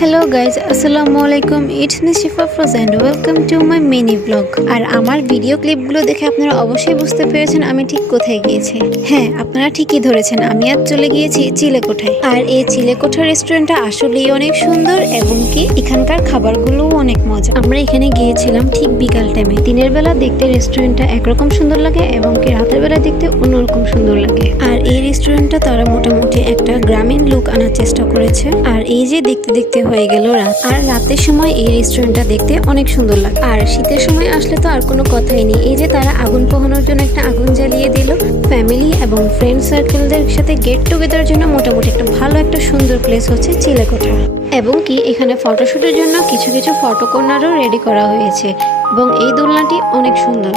Hello guys, আসসালামু আলাইকুম। It's me Shifa Firoz and welcome to my mini blog. আর আমার ভিডিও ক্লিপগুলো দেখে আপনারা অবশ্যই বুঝতে পেরেছেন আমি ঠিক কোথায় গিয়েছি। হ্যাঁ, আপনারা ঠিকই ধরেছেন, আমি আজ চলে গিয়েছি চিলেকোঠায়। আর এই চিলেকোঠা রেস্টুরেন্টটা আসলেই অনেক সুন্দর এবং কি এখানকার খাবারগুলোও অনেক মজা। আমরা এখানে গিয়েছিলাম ঠিক বিকাল টাইমে। দিনের বেলা দেখতে রেস্টুরেন্টটা একরকম সুন্দর লাগে এবং কি রাতের বেলা দেখতে অন্যরকম সুন্দর লাগে। আর এই রেস্টুরেন্টটা তারা মোটামুটি একটা গ্রামীণ লুক আনার চেষ্টা করেছে। আর এই যে দেখতে দেখতে হয়ে গেল রাত, আর রাতের সময় এই রেস্টুরেন্টটা দেখতে অনেক সুন্দর লাগে। আর শীতের সময় আসলে তো আর কোনো কথাই নেই। এই যে তারা আগুন পোহানোর জন্য একটা আগুন জ্বালিয়ে দিল। ফ্যামিলি এবং ফ্রেন্ড সার্কেলদের সাথে গেট টুগেদারের জন্য মোটামুটি একটা ভালো একটা সুন্দর প্লেস হচ্ছে চিলেকোঠা। এবং কি এখানে ফটোশুটের জন্য কিছু কিছু ফটো কর্নারও রেডি করা হয়েছে এবং এই দোলনাটি অনেক সুন্দর।